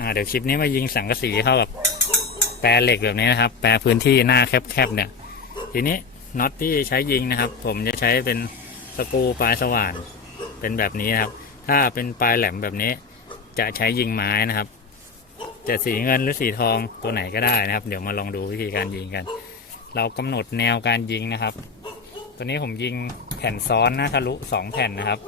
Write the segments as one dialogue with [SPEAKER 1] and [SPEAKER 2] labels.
[SPEAKER 1] อ่าเดี๋ยวคลิปนี้มายิงสังกะสีเข้ากับแปรเหล็กแบบนี้นะครับ แปรพื้นที่หน้าแคบๆเนี่ย ทีนี้น็อตที่ใช้ยิงนะครับ ผมจะใช้เป็นสกรูปลายสว่านเป็นแบบนี้นะครับ ถ้าเป็นปลายแหลมแบบนี้ จะใช้ยิงไม้นะครับ จะสีเงินหรือสีทองตัวไหนก็ได้นะครับ เดี๋ยวมาลองดูวิธีการยิงกัน เรากำหนดแนวการยิงนะครับ ตัวนี้ผมยิงแผ่นซ้อนนะทะลุสองแผ่นนะครับ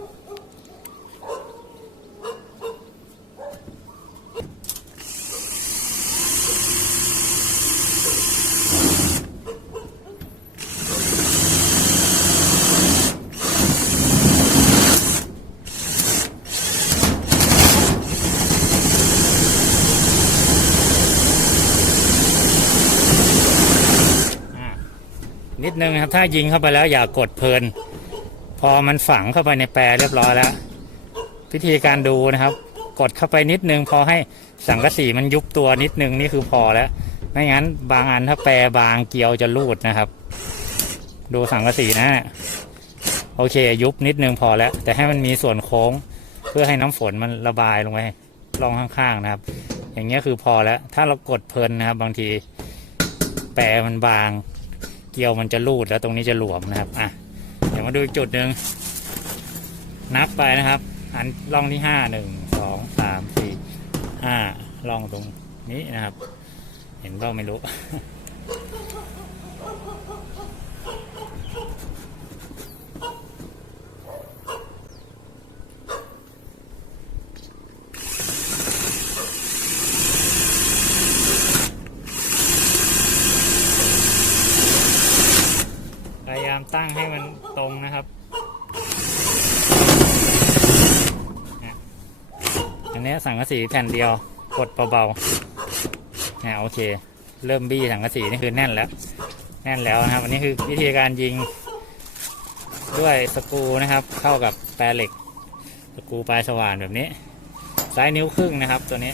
[SPEAKER 1] นิดนึงครับถ้ายิงเข้าไปแล้วอย่ากดเพลิน พอมันฝังเข้าไปในแปรเรียบร้อยแล้ววิธีการดูนะครับ กดเข้าไปนิดนึงพอให้สังกะสีมันยุบตัวนิดนึงนี่คือพอแล้วไม่งั้นบางอันถ้าแปรบางเกลียวจะรูดนะครับ ดูสังกะสีนะโอเค ยุบนิดนึงพอแล้ว แต่ให้มันมีส่วนโค้ง เพื่อให้น้ำฝนมันระบายลงไปร่องข้างๆนะครับ อย่างเงี้ยคือพอแล้ว ถ้าเรากดเพลินนะครับ บางที แปรมันบาง เกลียวมันจะรูดแล้วตรงนี้จะหลวมนะครับอะเดี๋ยวมาดูอีกจุดหนึ่งนับไปนะครับ อันร่องที่ห้าหนึ่งสองสามสี่ห้าร่องตรงนี้นะครับ เห็นบ้างไม่รู้ายามตั้งให้มันตรงนะครับ อันนี้สังกะสีแผ่นเดียวกดเบาๆนี่ยโอเค เริ่มบี้สังกะสีนี่คือแน่นแล้ว แน่นแล้วนะครับ อันนี้คือวิธีการยิง ด้วยสกูนะครับ เข้ากับแปรเหล็กสกูปลายสว่านแบบนี้ ซ้ายนิ้วครึ่งนะครับตัวนี้